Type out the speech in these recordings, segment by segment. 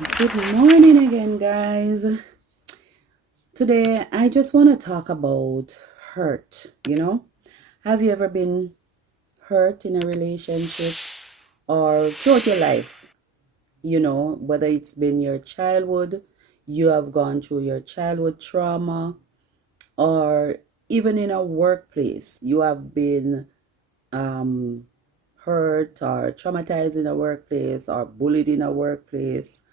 Good morning again, guys. Today, I just want to talk about hurt. Have you ever been hurt in a relationship or throughout your life? Whether it's been your childhood, you have gone through your childhood trauma, or even in a workplace, you have been um, hurt or traumatized in a workplace or bullied in a workplace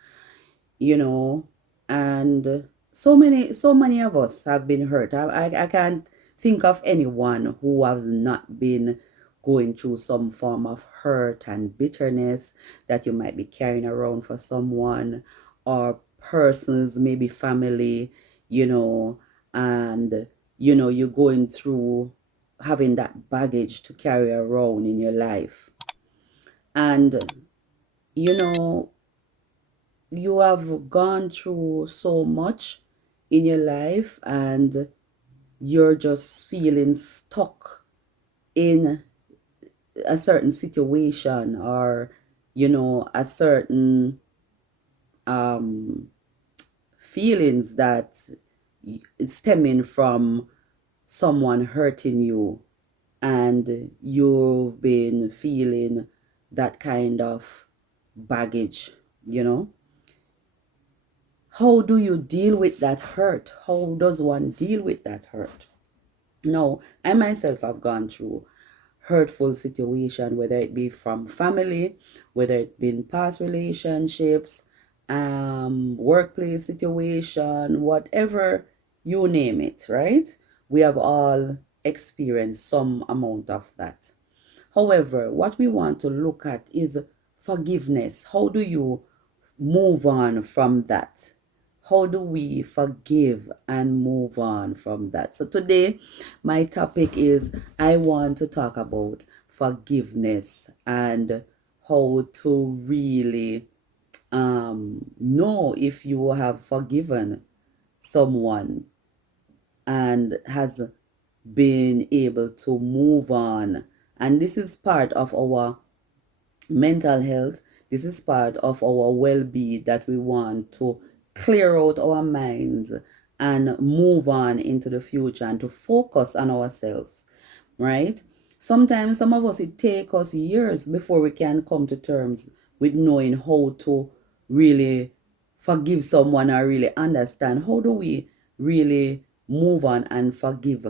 you know and so many of us have been hurt. I can't think of anyone who has not been going through some form of hurt and bitterness that you might be carrying around for someone or persons, maybe family, you know and you're going through having that baggage to carry around in your life. And you know you have gone through so much in your life, and you're just feeling stuck in a certain situation, or a certain um feelings that stemming from someone hurting you, and you've been feeling that kind of baggage you know how do you deal with that hurt? How does one deal with that hurt? No, I myself have gone through hurtful situation, whether it be from family, whether it been past relationships, workplace situation, whatever you name it, right? We have all experienced some amount of that. However, what we want to look at is forgiveness. How do you move on from that? How do we forgive and move on from that? So today, my topic is I want to talk about forgiveness and how to really know if you have forgiven someone and has been able to move on. And this is part of our mental health. This is part of our well-being, that we want to clear out our minds and move on into the future and to focus on ourselves, right? Sometimes some of us, it take us years before we can come to terms with knowing how to really forgive someone, or really understand how do we really move on and forgive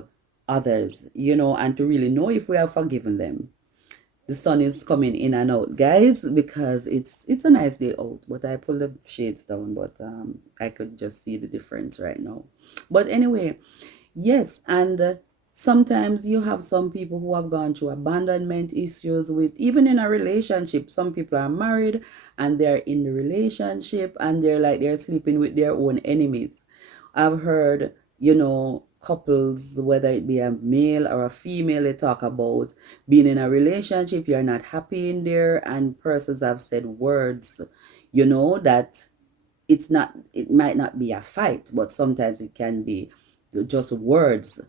others, and to really know if we have forgiven them. The sun is coming in and out, guys, because it's a nice day out, but I pulled the shades down, but I could just see the difference right now. But anyway, yes. And sometimes you have some people who have gone through abandonment issues, with even in a relationship. Some people are married and they're in the relationship and they're like they're sleeping with their own enemies. I've heard, couples, whether it be a male or a female, they talk about being in a relationship, you're not happy in there, and persons have said words, that it might not be a fight, but sometimes it can be just words.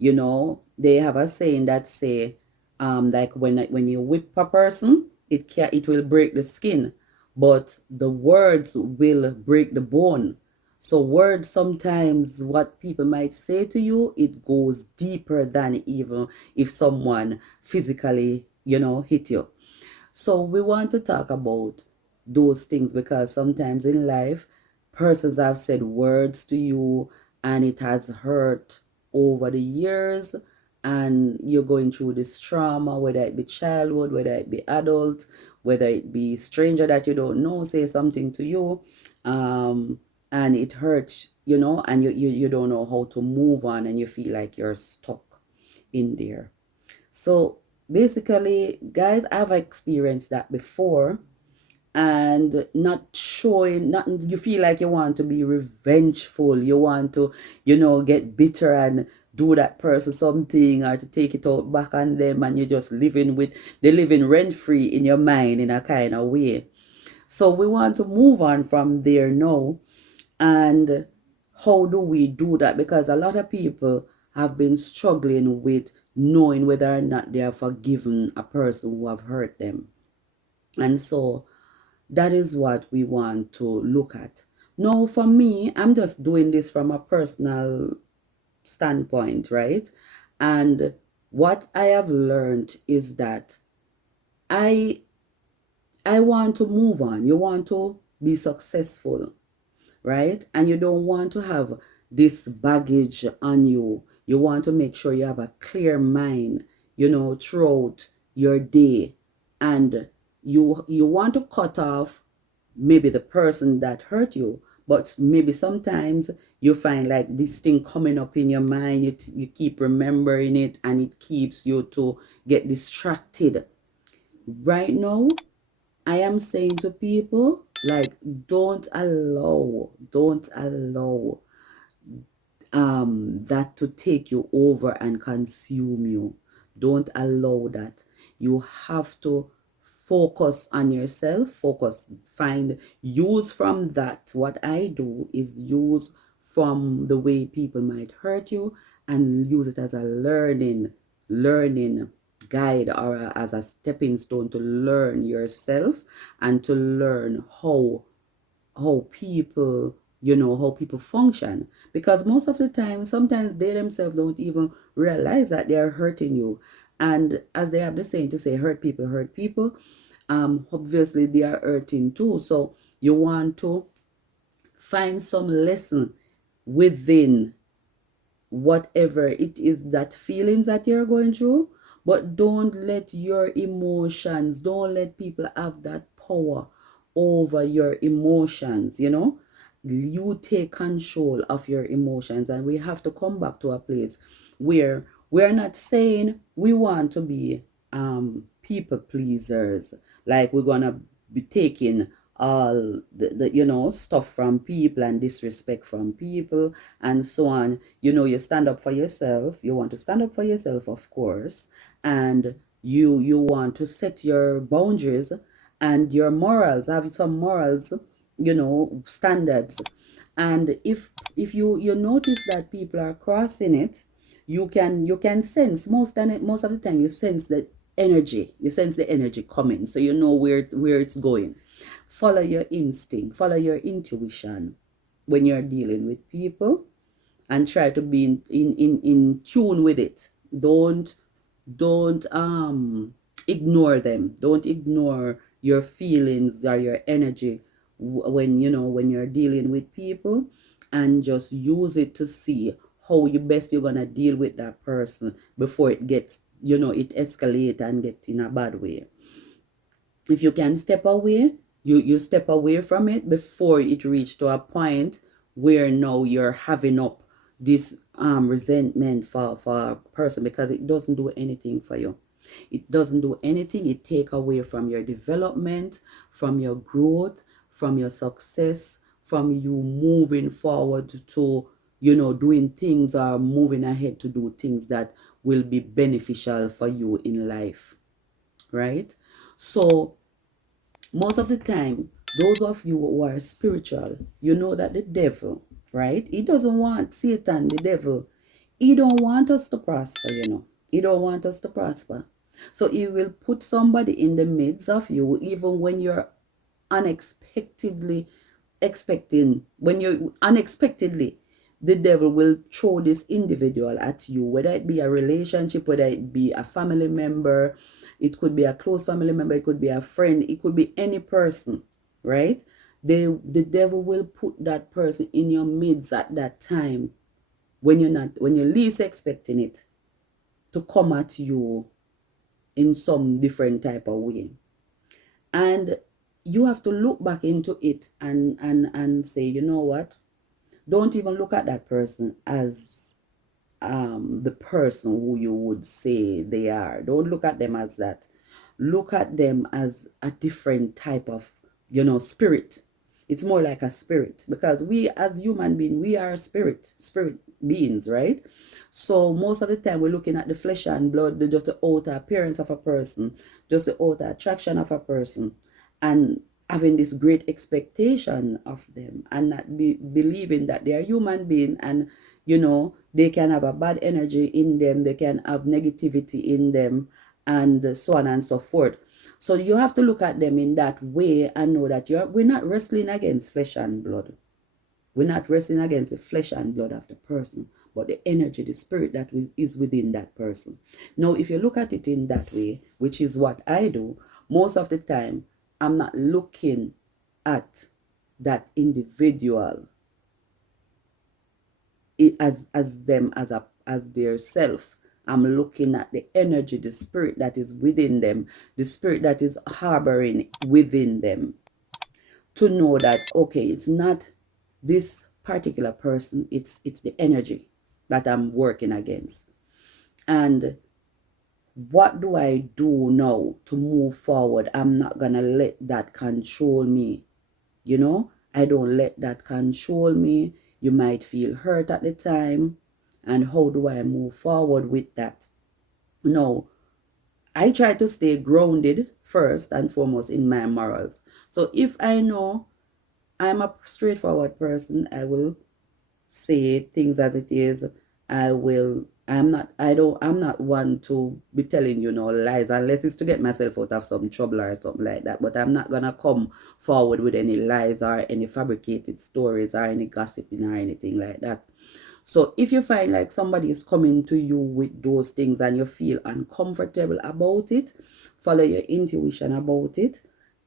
They have a saying that say, like when you whip a person, it will break the skin, but the words will break the bone. So words, sometimes what people might say to you, it goes deeper than even if someone physically hit you. So we want to talk about those things, because sometimes in life, persons have said words to you and it has hurt over the years, and you're going through this trauma, whether it be childhood, whether it be adult, whether it be stranger that you don't know say something to you, um, and it hurts, and you don't know how to move on, and you feel like you're stuck in there. So basically, guys, I've experienced that before, and not showing, not, you feel like you want to be revengeful, you want to, get bitter and do that person something, or to take it out back on them, and you're just they're living rent free in your mind in a kind of way. So we want to move on from there now. And how do we do that? Because a lot of people have been struggling with knowing whether or not they have forgiven a person who have hurt them. And so That is what we want to look at. Now, for me, I'm just doing this from a personal standpoint, right? And what I have learned is that I I want to move on. You want to be successful, right? And you don't want to have this baggage on you. You want to make sure you have a clear mind, throughout your day. And you want to cut off maybe the person that hurt you, but maybe sometimes you find like this thing coming up in your mind, you keep remembering it, and it keeps you to get distracted. Right now, I am saying to people, like, don't allow that to take you over and consume you. Don't allow that. You have to focus on yourself. Focus, find, use from that. What I do is use from the way people might hurt you, and use it as a learning guide, or as a stepping stone to learn yourself, and to learn how people function. Because most of the time, sometimes they themselves don't even realize that they are hurting you. And as they have the saying to say, hurt people, obviously they are hurting too. So you want to find some lesson within whatever it is, that feelings that you're going through. But don't let your emotions, don't let people have that power over your emotions. You take control of your emotions. And we have to come back to a place where we're not saying we want to be people pleasers, like we're gonna be taking all the stuff from people and disrespect from people and so on. You stand up for yourself. You want to stand up for yourself, of course, and you want to set your boundaries and your morals, have some morals, standards. And if you notice that people are crossing it, you can sense, most of the time you sense the energy, coming, so you know where it's going. Follow your instinct, follow your intuition when you're dealing with people, and try to be in tune with it. Don't ignore them. Don't ignore your feelings or your energy when you're dealing with people, and just use it to see how you're gonna deal with that person before it gets, it escalate and get in a bad way. If you can step away, you step away from it before it reach to a point where now you're having up this resentment for a person, because it doesn't do anything for you. It doesn't do anything. It take away from your development, from your growth, from your success, from you moving forward to doing things, or moving ahead to do things that will be beneficial for you in life, right? So most of the time, those of you who are spiritual, you know that the devil, right? He doesn't want, Satan, the devil, he don't want us to prosper. He don't want us to prosper. So he will put somebody in the midst of you, even when you're unexpectedly when you unexpectedly, the devil will throw this individual at you, whether it be a relationship, whether it be a family member, it could be a close family member, it could be a friend, it could be any person, right? The devil will put that person in your midst at that time, when you're least expecting it, to come at you in some different type of way. And you have to look back into it, and say, you know what, don't even look at that person as the person who you would say they are. Don't look at them as that. Look at them as a different type of spirit. It's more like a spirit, because we as human beings, we are spirit beings, right? So most of the time we're looking at the flesh and blood, just the outer appearance of a person, just the outer attraction of a person, and having this great expectation of them, and not believing that they are human being, and they can have a bad energy in them, they can have negativity in them, and so on and so forth. So you have to look at them in that way and know that we're not wrestling against flesh and blood. We're not wrestling against the flesh and blood of the person, but the energy, the spirit that is within that person. Now, if you look at it in that way, which is what I do, most of the time, I'm not looking at that individual as them as their self. I'm looking at the energy, the spirit that is within them, the spirit that is harboring within them, to know that okay, it's not this particular person, it's the energy that I'm working against. And what do I do now to move forward? I'm not gonna let that control me. I don't let that control me. You might feel hurt at the time. And how do I move forward with that? No, I try to stay grounded first and foremost in my morals. So if I know I'm a straightforward person, I will say things as it is. I'm not one to be telling lies, unless it's to get myself out of some trouble or something like that. But I'm not gonna come forward with any lies or any fabricated stories or any gossiping or anything like that. So if you find like somebody is coming to you with those things and you feel uncomfortable about it, follow your intuition about it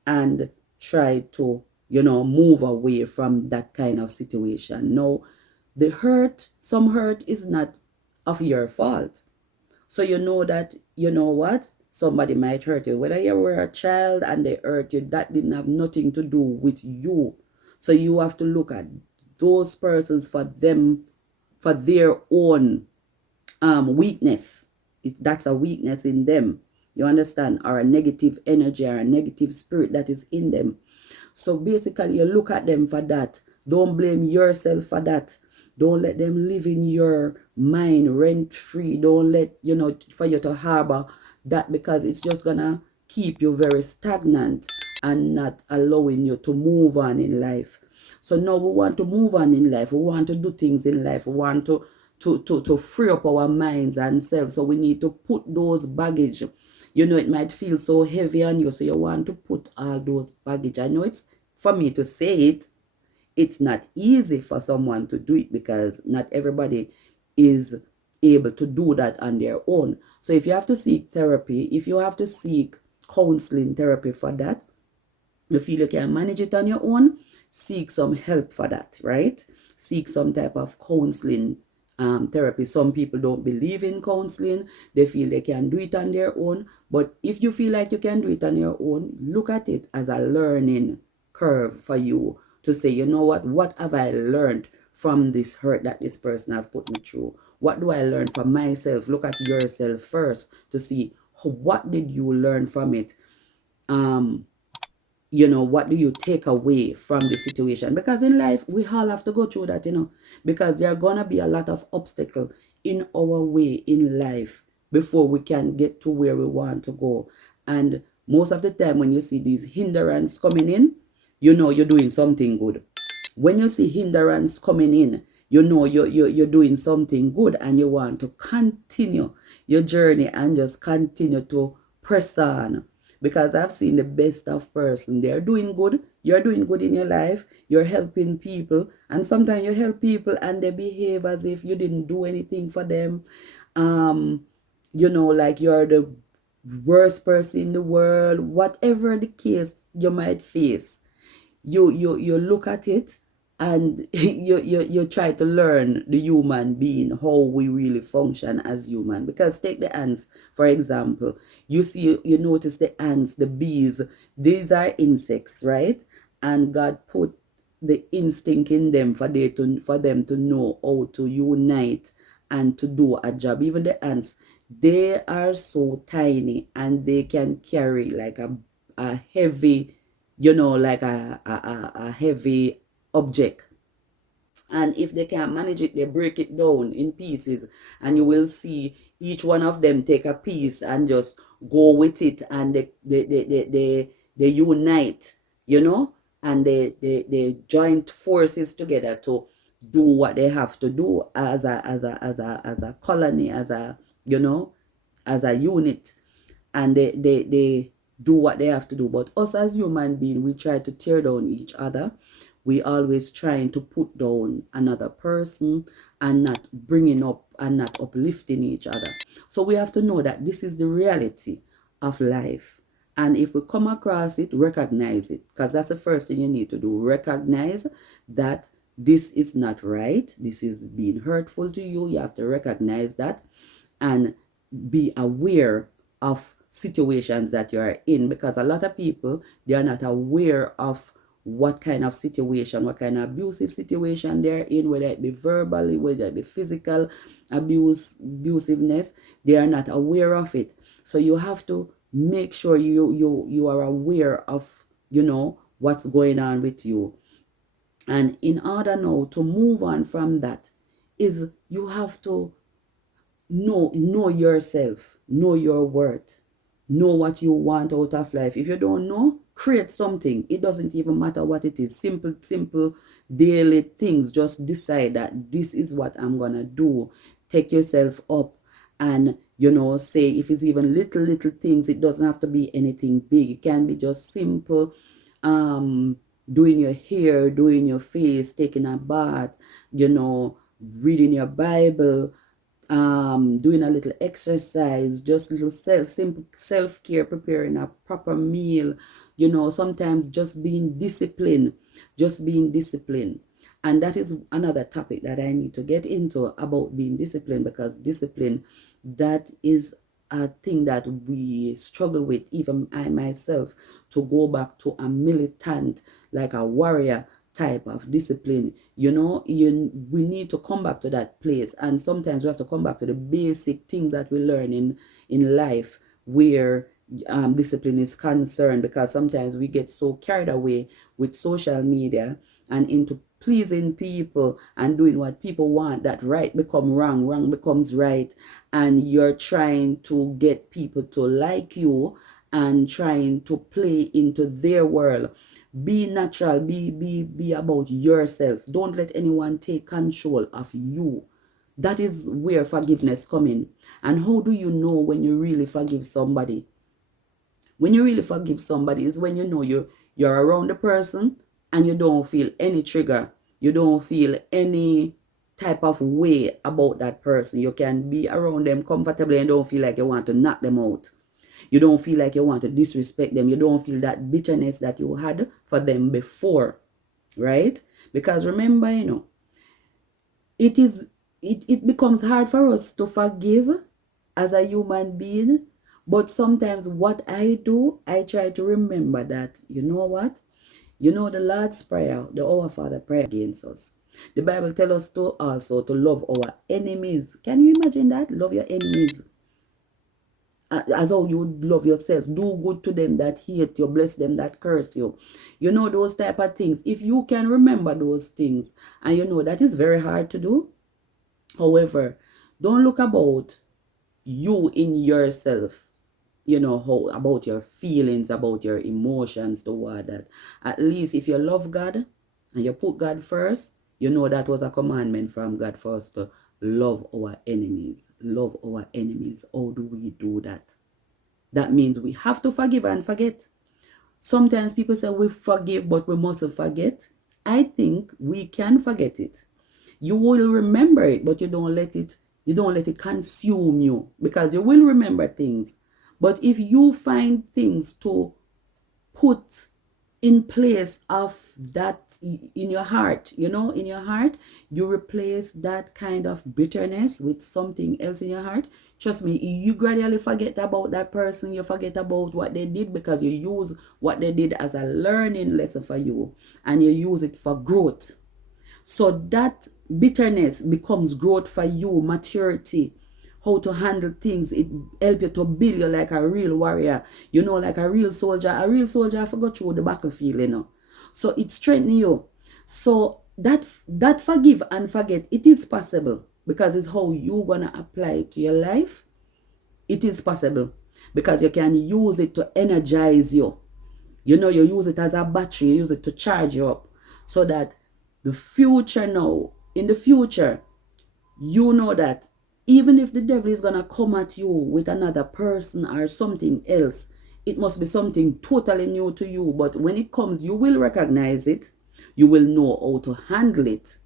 and try to, move away from that kind of situation. No, some hurt is not of your fault. So you know that, what? Somebody might hurt you. Whether you were a child and they hurt you, that didn't have nothing to do with you. So you have to look at those persons for their own weakness. That's a weakness in them. You understand? Or a negative energy or a negative spirit that is in them. So basically, you look at them for that. Don't blame yourself for that. Don't let them live in your mind rent free. Don't let, for you to harbor that, because it's just going to keep you very stagnant and not allowing you to move on in life. So now we want to move on in life. We want to do things in life. We want to free up our minds and selves. So we need to put those baggage. It might feel so heavy on you, so you want to put all those baggage. I know it's, for me to say it, it's not easy for someone to do it, because not everybody is able to do that on their own. So if you have to seek therapy, if you have to seek counseling therapy for that, you feel you can manage it on your own, seek some help for that, right? Seek some type of counseling therapy. Some people don't believe in counseling. They feel they can do it on their own. But if you feel like you can do it on your own, look at it as a learning curve for you to say, you know what have I learned from this hurt that this person have put me through? What do I learn for myself? Look at yourself first to see what did you learn from it. What do you take away from the situation? Because in life, we all have to go through that, because there are going to be a lot of obstacles in our way in life before we can get to where we want to go. And most of the time, when you see these hindrances coming in, you're doing something good. When you see hindrance coming in, you're doing something good, and you want to continue your journey and just continue to press on. Because I've seen the best of person. They're doing good. You're doing good in your life. You're helping people. And sometimes you help people and they behave as if you didn't do anything for them. Like you're the worst person in the world. Whatever the case you might face, you look at it, and you try to learn the human being, how we really function as human. Because take the ants, for example. You notice the ants, the bees, these are insects, right? And God put the instinct in them for them to know how to unite and to do a job. Even the ants, they are so tiny, and they can carry like a heavy, like a heavy object. And if they can't manage it, they break it down in pieces. And you will see each one of them take a piece and just go with it. And they unite, and they joint forces together to do what they have to do as a colony, as a, as a unit. And they do what they have to do. But us as human beings, we try to tear down each other. We always trying to put down another person and not bringing up and not uplifting each other. So we have to know that this is the reality of life. And if we come across it, recognize it. Because that's the first thing you need to do. Recognize that this is not right. This is being hurtful to you. You have to recognize that and be aware of situations that you are in, because a lot of people, they are not aware of what kind of situation, what kind of abusive situation they're in, whether it be verbally, whether it be physical abusiveness. They are not aware of it. So you have to make sure you are aware of, what's going on with you. And in order now to move on from that, is you have to know yourself, know your worth, know what you want out of life. If you don't know, create something. It doesn't even matter what it is. Simple daily things. Just decide that this is what I'm gonna do. Take yourself up and say, if it's even little things, it doesn't have to be anything big. It can be just simple, doing your hair, doing your face, taking a bath, reading your Bible, doing a little exercise, just little simple self-care, preparing a proper meal, sometimes just being disciplined. And that is another topic that I need to get into about being disciplined, because discipline, that is a thing that we struggle with, even I myself, to go back to a militant, like a warrior type of discipline. We need to come back to that place, and sometimes we have to come back to the basic things that we learn in life, where discipline is concerned, because sometimes we get so carried away with social media and into pleasing people and doing what people want, that right become wrong, wrong becomes right, and you're trying to get people to like you and trying to play into their world. Be natural, be about yourself. Don't let anyone take control of you. That is where forgiveness come in. And how do you know when you really forgive somebody? When you really forgive somebody is when you're around the person and you don't feel any trigger. You don't feel any type of way about that person. You can be around them comfortably and don't feel like you want to knock them out. You don't feel like you want to disrespect them. You don't feel that bitterness that you had for them before, right? Because remember, it is it becomes hard for us to forgive as a human being. But sometimes what I do, I try to remember that, you know what? The Lord's Prayer, the Our Father prayer against us. The Bible tells us to also to love our enemies. Can you imagine that? Love your enemies as how you would love yourself. Do good to them that hate you, bless them that curse you. Those type of things. If you can remember those things, and that is very hard to do. However, don't look about you in yourself, how about your feelings, about your emotions toward that. At least if you love God and you put God first, that was a commandment from God for us to love our enemies. Love our enemies. How do we do that? That means we have to forgive and forget. Sometimes people say we forgive, but we mustn't forget. I think we can forget it. You will remember it, but you don't let it consume you, because you will remember things. But if you find things to put in place of that in your heart, you replace that kind of bitterness with something else in your heart. Trust me, you gradually forget about that person. You forget about what they did, because you use what they did as a learning lesson for you, and you use it for growth. So that bitterness becomes growth for you, maturity, how to handle things. It help you to build you like a real warrior, like a real soldier. A real soldier forgot through the battlefield. So it strengthens you. So that forgive and forget, it is possible, because it's how you gonna apply it to your life. It is possible because you can use it to energize you. You use it as a battery, you use it to charge you up, so that in the future, that even if the devil is going to come at you with another person or something else, it must be something totally new to you. But when it comes, you will recognize it. You will know how to handle it.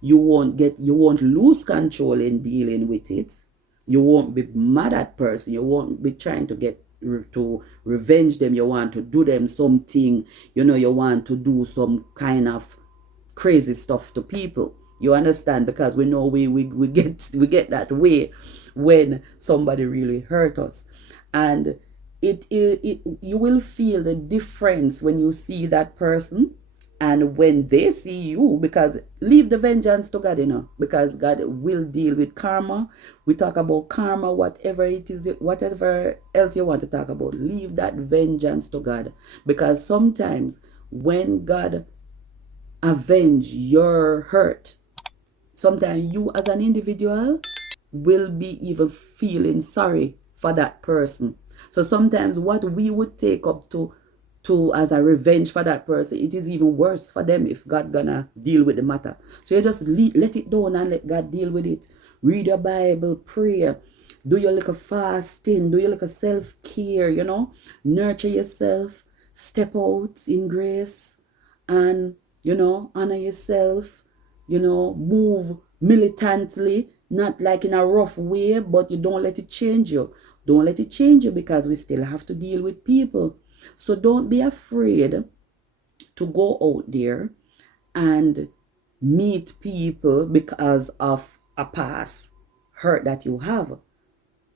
You won't lose control in dealing with it. You won't be mad at person. You won't be trying to get to revenge them. You want to do them something. You want to do some kind of crazy stuff to people. You understand? Because we know we get that way when somebody really hurt us. And it you will feel the difference when you see that person and when they see you, because leave the vengeance to God, because God will deal with karma. We talk about karma, whatever it is, whatever else you want to talk about, leave that vengeance to God. Because sometimes when God avenge your hurt, sometimes you as an individual will be even feeling sorry for that person. So sometimes what we would take up to as a revenge for that person, it is even worse for them if God gonna deal with the matter. So you just let it down and let God deal with it. Read your Bible, pray, do your little fasting, do your little self-care, nurture yourself, step out in grace, and honor yourself, move militantly, not like in a rough way, but you don't let it change you. Don't let it change you, because we still have to deal with people. So don't be afraid to go out there and meet people because of a past hurt that you have.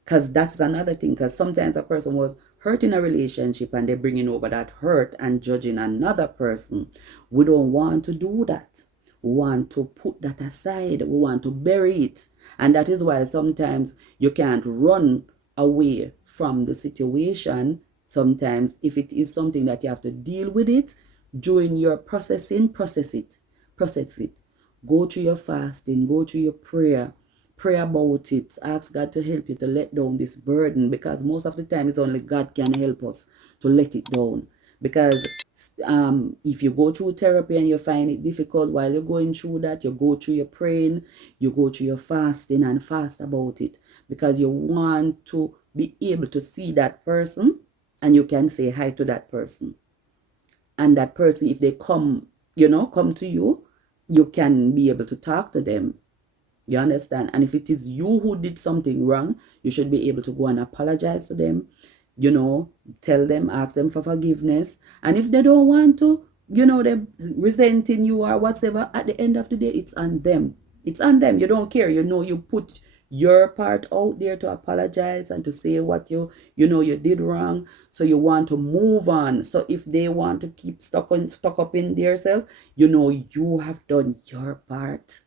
Because that's another thing. Because sometimes a person was hurt in a relationship and they're bringing over that hurt and judging another person. We don't want to do that. We want to put that aside. We want to bury it. And that is why sometimes you can't run away from the situation. Sometimes if it is something that you have to deal with it, during your processing, process it. Process it. Go through your fasting. Go through your prayer. Pray about it. Ask God to help you to let down this burden, because most of the time it's only God can help us to let it down. Because if you go through therapy and you find it difficult while you're going through that, you go through your praying, you go through your fasting and fast about it, because you want to be able to see that person and you can say hi to that person. And that person, if they come to you, you can be able to talk to them. You understand? And if it is you who did something wrong, you should be able to go and apologize to them, tell them, ask them for forgiveness. And if they don't want to, they're resenting you or whatever, at the end of the day, it's on them. It's on them. You don't care. You put your part out there to apologize and to say what you did wrong. So you want to move on. So if they want to keep stuck up in their self, you have done your part.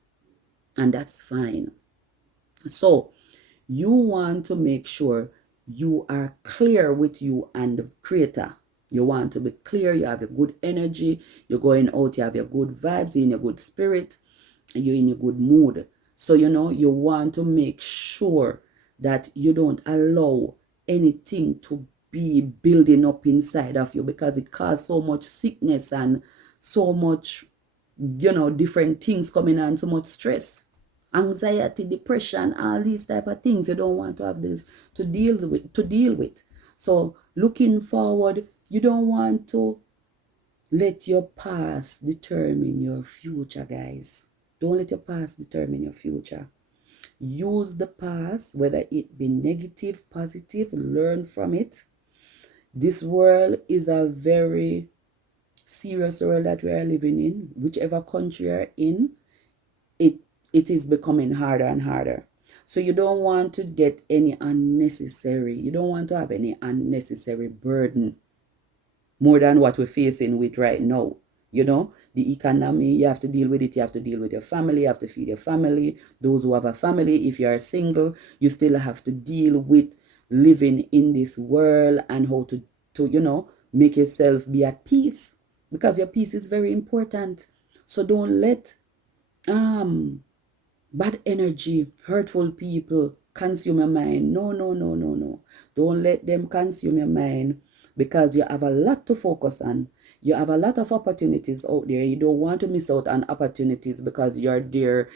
And that's fine. So you want to make sure you are clear with you and the creator. You want to be clear. You have a good energy. You're going out. You have your good vibes. You're in a good spirit. And you're in a good mood. So, you want to make sure that you don't allow anything to be building up inside of you, because it causes so much sickness and so much, different things coming on, so much stress, anxiety, depression, all these type of things. You don't want to have this to deal with. So looking forward, you don't want to let your past determine your future, guys. Don't let your past determine your future. Use the past, whether it be negative, positive, learn from it. This world is a very serious world that we are living in. Whichever country you're in, it is becoming harder and harder. So you don't want to get any unnecessary, you don't want to have any unnecessary burden more than what we're facing with right now. The economy, you have to deal with it. You have to deal with your family. You have to feed your family. Those who have a family, if you are single, you still have to deal with living in this world and how to make yourself be at peace, because your peace is very important. So don't let bad energy, hurtful people consume your mind. No, no, no, no, no. Don't let them consume your mind, because you have a lot to focus on. You have a lot of opportunities out there. You don't want to miss out on opportunities because you're there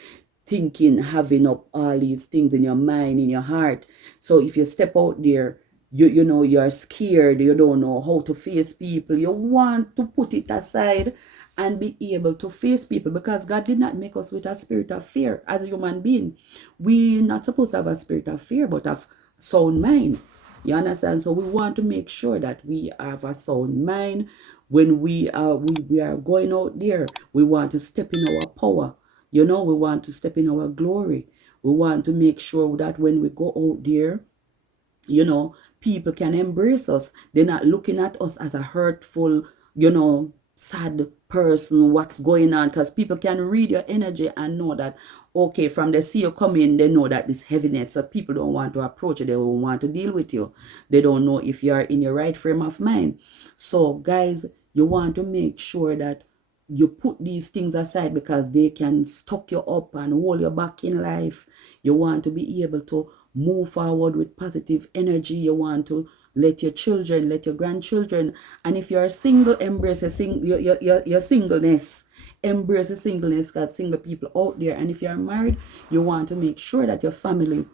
thinking, having up all these things in your mind, in your heart. So if you step out there, you know you're scared, you don't know how to face people, you want to put it aside and be able to face people, because God did not make us with a spirit of fear. As a human being, we not supposed to have a spirit of fear, but of sound mind. You understand? So we want to make sure that we have a sound mind when we are going out there. We want to step in our power. You know, we want to step in our glory. We want to make sure that when we go out there, you know, people can embrace us. They're not looking at us as a hurtful, you know, sad person, what's going on, because people can read your energy and know that, okay, from they see you come in, they know that this heaviness, so people don't want to approach you, they don't want to deal with you, they don't know if you are in your right frame of mind. So guys, you want to make sure that you put these things aside, because they can stuck you up and hold you back in life. You want to be able to move forward with positive energy. You want to let your children, let your grandchildren, and if you're single, embrace your singleness. Embrace the singleness, because single people out there. And if you're married, you want to make sure that your family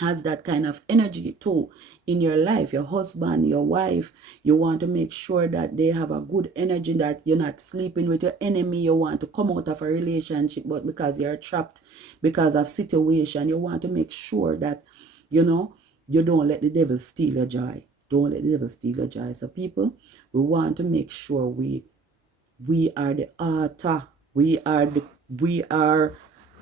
has that kind of energy too in your life. Your husband, your wife, you want to make sure that they have a good energy, that you're not sleeping with your enemy. You want to come out of a relationship, but because you're trapped because of situation, you want to make sure that, you know, you don't let the devil steal your joy. Don't let the devil steal your joy. So people, we want to make sure we are the author. We are,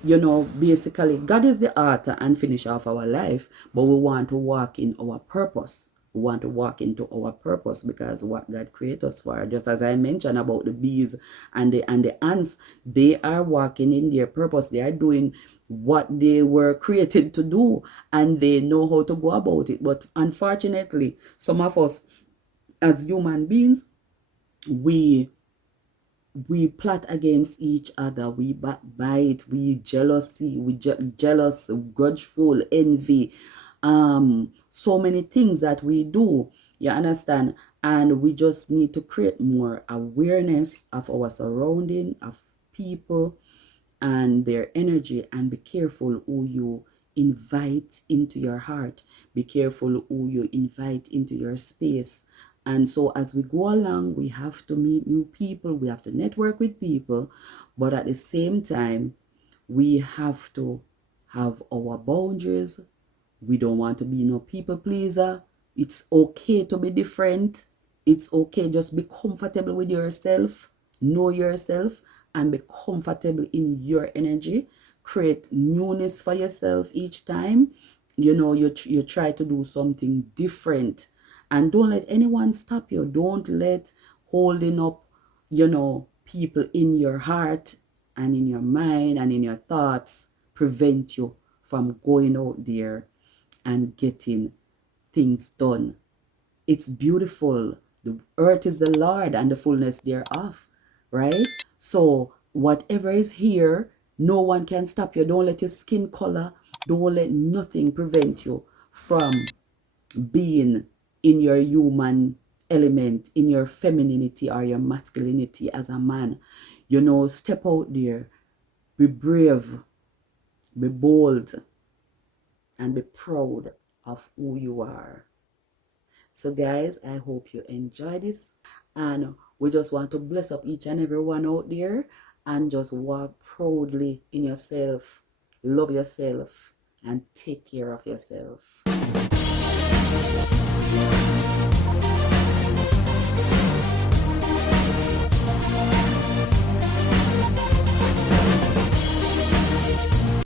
you know, basically God is the author and finisher of our life, but we want to walk in our purpose. We want to walk into our purpose, because what God created us for, just as I mentioned about the bees and the ants, they are walking in their purpose. They are doing what they were created to do, and they know how to go about it. But unfortunately, some of us as human beings, we we plot against each other, we backbite, we jealousy, we jealous, grudgeful, envy, so many things that we do, you understand. And we just need to create more awareness of our surrounding, of people and their energy, and be careful who you invite into your heart. Be careful who you invite into your space. And so as we go along, we have to meet new people, we have to network with people, but at the same time, we have to have our boundaries. We don't want to be no people pleaser. It's okay to be different. It's okay. Just be comfortable with yourself. Know yourself and be comfortable in your energy. Create newness for yourself each time. You know, you try to do something different. And don't let anyone stop you. Don't let holding up, you know, people in your heart and in your mind and in your thoughts prevent you from going out there and getting things done. It's beautiful. The earth is the Lord and the fullness thereof, right? So whatever is here, no one can stop you. Don't let your skin color, don't let nothing prevent you from being in your human element, in your femininity or your masculinity as a man. You know, step out there, be brave, be bold, and be proud of who you are. So guys, I hope you enjoy this, and we just want to bless up each and every one out there, and just walk proudly in yourself, love yourself, and take care of yourself.